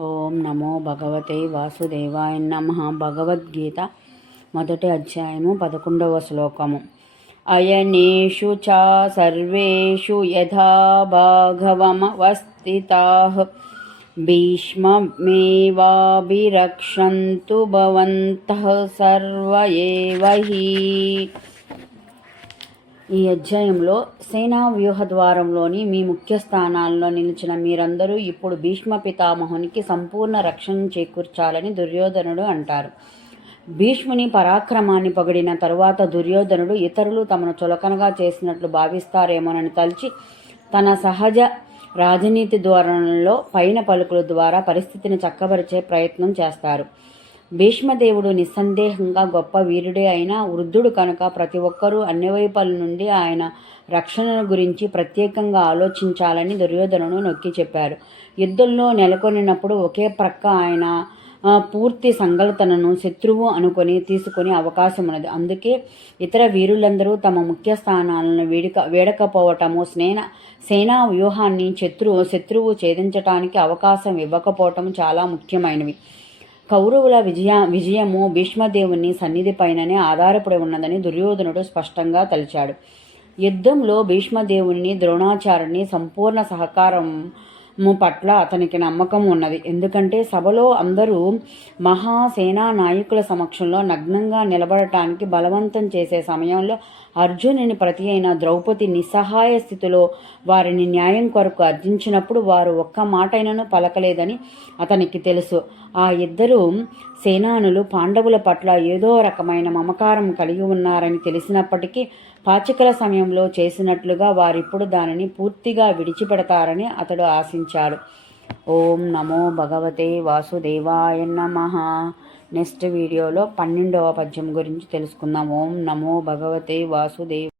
ఓం నమో భగవతే వాసుదేవాయ నమ. భగవద్గీత మొదటి అధ్యాయము పదకొండవ శ్లోకము. అయనేషు చ సర్వేషు యథా భాగవమవస్థితాః. భీష్మమేవాభిరక్షन्तు భవంతః సర్వ ఏవ హి ఈ అధ్యాయంలో సేనా వ్యూహ ద్వారంలోని మీ ముఖ్య స్థానాల్లో నిలిచిన మీరందరూ ఇప్పుడు భీష్మ పితామహునికి సంపూర్ణ రక్షణ చేకూర్చాలని దుర్యోధనుడు అంటారు. భీష్ముని పరాక్రమాన్ని పొగిడిన తరువాత దుర్యోధనుడు ఇతరులు తమను చులకనగా చేసినట్లు భావిస్తారేమోనని తలిచి తన సహజ రాజనీతి ధోరణిలో పైన పలుకుల ద్వారా పరిస్థితిని చక్కబరిచే ప్రయత్నం చేస్తారు. భీష్మదేవుడు నిస్సందేహంగా గొప్ప వీరుడే అయినా వృద్ధుడు కనుక ప్రతి ఒక్కరూ అన్ని వైపుల నుండి ఆయన రక్షణ గురించి ప్రత్యేకంగా ఆలోచించాలని దుర్యోధనను నొక్కి చెప్పారు యుద్ధంలో నెలకొనినప్పుడు ఒకే ప్రక్క ఆయన పూర్తి సంగలతనను శత్రువు అనుకొని తీసుకునే అవకాశం ఉన్నది. అందుకే ఇతర వీరులందరూ తమ ముఖ్య స్థానాలను వేడిక వేడకపోవటము స్నేన సేనా వ్యూహాన్ని శత్రువు శత్రువు ఛేదించటానికి అవకాశం ఇవ్వకపోవటం చాలా ముఖ్యమైనవి. కౌరవుల విజయ విజయము భీష్మదేవుని సన్నిధిపైననే ఆధారపడి ఉన్నదని దుర్యోధనుడు స్పష్టంగా తలిచాడు. యుద్ధంలో భీష్మదేవుణ్ణి ద్రోణాచార్యుని సంపూర్ణ సహకారం పట్ల అతనికి నమ్మకం ఉన్నది. ఎందుకంటే సభలో అందరూ మహాసేనా నాయకుల సమక్షంలో నగ్నంగా నిలబడటానికి బలవంతం చేసే సమయంలో అర్జునుని ప్రతి అయిన ద్రౌపది నిస్సహాయ స్థితిలో వారిని న్యాయం కొరకు అర్జించినప్పుడు వారు ఒక్క మాటైనను పలకలేదని అతనికి తెలుసు. ఆ ఇద్దరు సేనానులు పాండవుల పట్ల ఏదో రకమైన మమకారం కలిగి ఉన్నారని తెలిసినప్పటికీ పాచికల సమయంలో చేసినట్లుగా వారిప్పుడు దానిని పూర్తిగా విడిచిపెడతారని అతడు ఆశించారు ఆశించాడు ఓం నమో భగవతే వాసుదేవాయ నమ. నెక్స్ట్ వీడియోలో పన్నెండవ పద్యం గురించి తెలుసుకుందాం. ఓం నమో భగవతే వాసుదేవ